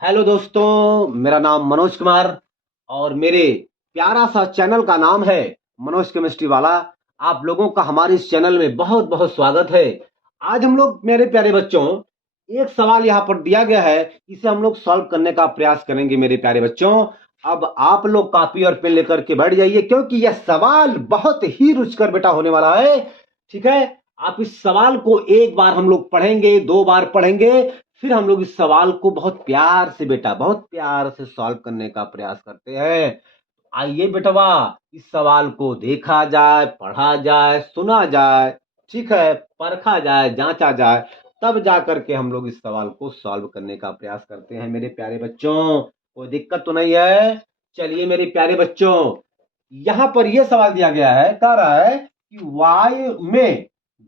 Hello दोस्तों, मेरा नाम मनोज कुमार और मेरे प्यारा सा चैनल का नाम है मनोज केमिस्ट्री वाला। आप लोगों का हमारे इस चैनल में बहुत बहुत स्वागत है। आज हम लोग मेरे प्यारे बच्चों एक सवाल यहाँ पर दिया गया है, इसे हम लोग सॉल्व करने का प्रयास करेंगे मेरे प्यारे बच्चों। अब आप लोग कॉपी और पेन लेकर के बैठ जाइए क्योंकि यह सवाल बहुत ही रुचिकर बेटा होने वाला है। ठीक है, आप इस सवाल को एक बार हम लोग पढ़ेंगे, दो बार पढ़ेंगे, फिर हम लोग इस सवाल को बहुत प्यार से बेटा बहुत प्यार से सॉल्व करने का प्रयास करते हैं। आइए बेटवा, इस सवाल को देखा जाए, पढ़ा जाए, सुना जाए, ठीक है, परखा जाए, जांचा जाए, तब जा करके हम लोग इस सवाल को सॉल्व करने का प्रयास करते हैं मेरे प्यारे बच्चों। कोई दिक्कत तो नहीं है? चलिए मेरे प्यारे बच्चों, यहां पर यह सवाल दिया गया है, कह रहा है कि वायु में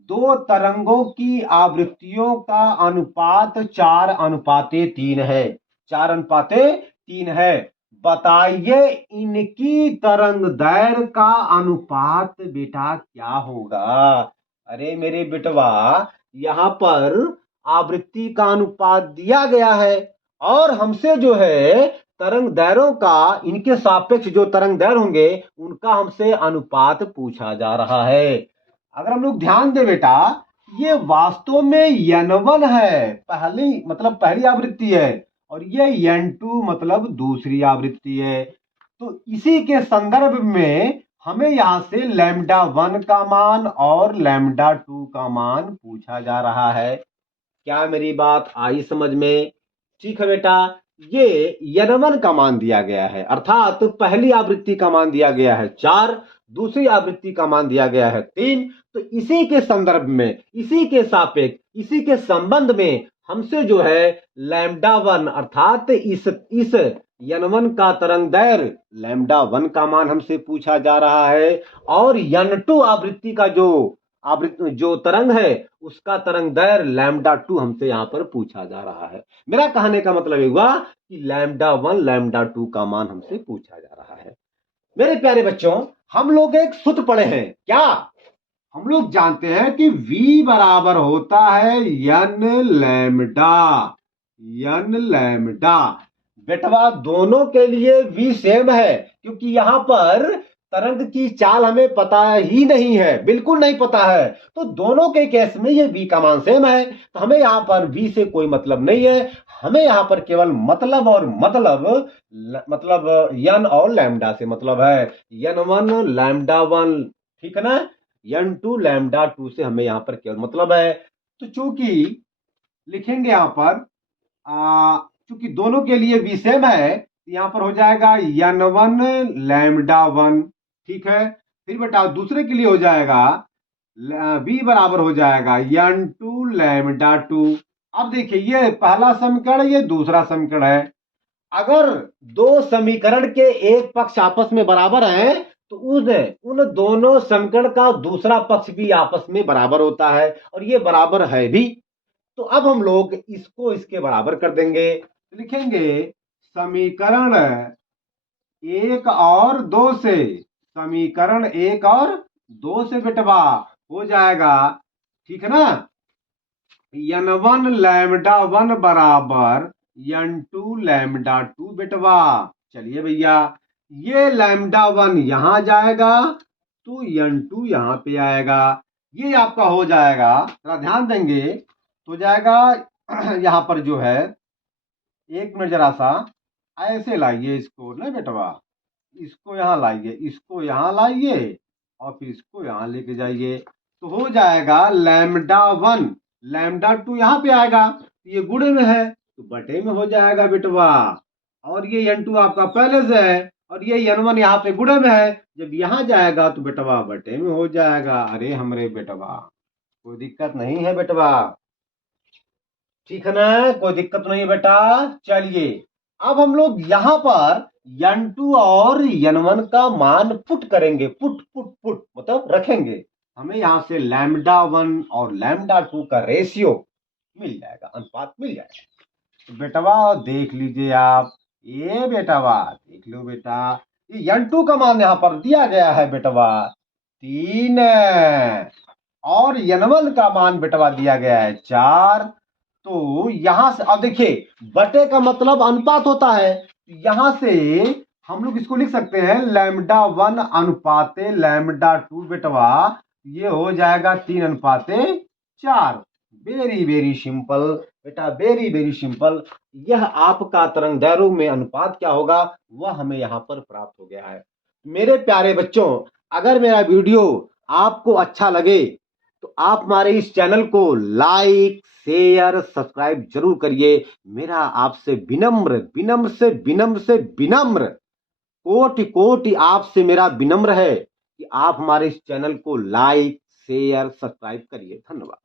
दो तरंगों की आवृत्तियों का अनुपात 4:3 है। 4:3 है। बताइए इनकी तरंग दैर्घ्य का अनुपात बेटा क्या होगा? अरे मेरे बेटवा, यहां पर आवृत्ति का अनुपात दिया गया है और हमसे जो है तरंग दैर्घ्यों का, इनके सापेक्ष जो तरंग दैर्घ्य होंगे उनका हमसे अनुपात पूछा जा रहा है। अगर हम लोग ध्यान दे बेटा, ये वास्तव में n1 है, पहली आवृत्ति है, और ये n2 मतलब दूसरी आवृत्ति है। तो इसी के संदर्भ में हमें यहां से λ1 का मान और λ2 का मान पूछा जा रहा है। क्या मेरी बात आई समझ में? ठीक है बेटा, ये n1 का मान दिया गया है, अर्थात तो पहली आवृत्ति का मान दिया गया है 4, दूसरी आवृत्ति का मान दिया गया है 3। तो इसी के संदर्भ में, इसी के सापेक्ष, इसी के संबंध में हमसे जो है λ1 अर्थात इस n1 का तरंग दैर्घ्य λ1 का मान हमसे पूछा जा रहा है, और n2 आवृत्ति का जो तरंग है उसका तरंग दैर्घ्य λ2 हमसे यहां पर पूछा जा रहा है। मेरा कहने का मतलब ये हुआ कि λ1 λ2 का मान हमसे पूछा जा रहा है। मेरे प्यारे बच्चों, हम लोग एक सूत्र पढ़े हैं क्या? हम लोग जानते हैं कि V बराबर होता है n लैम्डा। बेटवा दोनों के लिए V सेम है, क्योंकि यहां पर तरंग की चाल हमें पता ही नहीं है, बिल्कुल नहीं पता है। तो दोनों के केस में ये V का मान सेम है, तो हमें यहां पर V से कोई मतलब नहीं है। हमें यहां पर केवल मतलब n और लैम्डा से मतलब है। n1 λ1, ठीक है ना, n2 λ2 से हमें यहां पर केवल मतलब है। तो चूंकि लिखेंगे यहां पर, चूंकि दोनों के लिए V सेम है, तो यहां पर हो जाएगा n1 λ1, ठीक है। फिर बेटा दूसरे के लिए हो जाएगा V बराबर हो जाएगा n2 λ2। अब देखिए, ये पहला समीकरण, ये दूसरा समीकरण है। अगर दो समीकरण के एक पक्ष आपस में बराबर हैं, तो उन दोनों समीकरण का दूसरा पक्ष भी आपस में बराबर होता है, और ये बराबर है भी। तो अब हम लोग इसको इसके बराबर कर देंगे। लिखेंगे समीकरण एक और दो से, समीकरण एक और दो से बेटवा हो जाएगा, ठीक है ना, n1 λ1 बराबर n2 λ2 बेटवा। चलिए भैया, ये λ1 यहां जाएगा तो n2 यहां पे आएगा। ये आपका हो जाएगा, थोड़ा ध्यान देंगे तो जाएगा यहां पर जो है, एक मिनट जरा सा, ऐसे लाइए इसको ना बेटवा, इसको यहां लाइए, इसको यहां लाइए, और फिर इसको यहां लेके जाइए, तो हो जाएगा λ1 λ2 यहां पे आएगा, ये गुणे में है तो बटे में हो जाएगा बेटवा। और ये n2 आपका पहले से है, और ये n1 यहाँ पे गुणे में है, जब यहां जाएगा तो बेटवा बटे में हो जाएगा। अरे हमरे बेटवा, कोई दिक्कत नहीं है बेटवा, ठीक है ना, कोई दिक्कत नहीं है बेटा। चलिए, अब हम लोग यहां पर n2 और n1 का मान पुट करेंगे, पुट मतलब रखेंगे। हमें यहां से λ1 और λ2 का रेशियो मिल जाएगा, अनुपात मिल जाएगा। तो बेटवा देख लीजिए आप, ये बेटवा देख लो बेटा, ये n2 का मान यहां पर दिया गया है बेटवा 3, और n1 का मान बेटवा दिया गया है 4। तो यहां से अब देखिए, बटे का मतलब अनुपात होता है, यहां से हम लोग इसको लिख सकते हैं λ1 अनुपाते λ2 बेटवा, ये हो जाएगा 3:4। वेरी वेरी सिंपल बेटा, वेरी वेरी सिंपल। यह आपका तरंग दैर्घ्य में अनुपात क्या होगा वह हमें यहाँ पर प्राप्त हो गया है। मेरे प्यारे बच्चों, अगर मेरा वीडियो आपको अच्छा लगे तो आप हमारे इस चैनल को लाइक शेयर सब्सक्राइब जरूर करिए। मेरा आपसे विनम्र विनम्र से विनम्र से विनम्र कोटि कोटि आपसे मेरा विनम्र है कि आप हमारे इस चैनल को लाइक शेयर सब्सक्राइब करिए। धन्यवाद।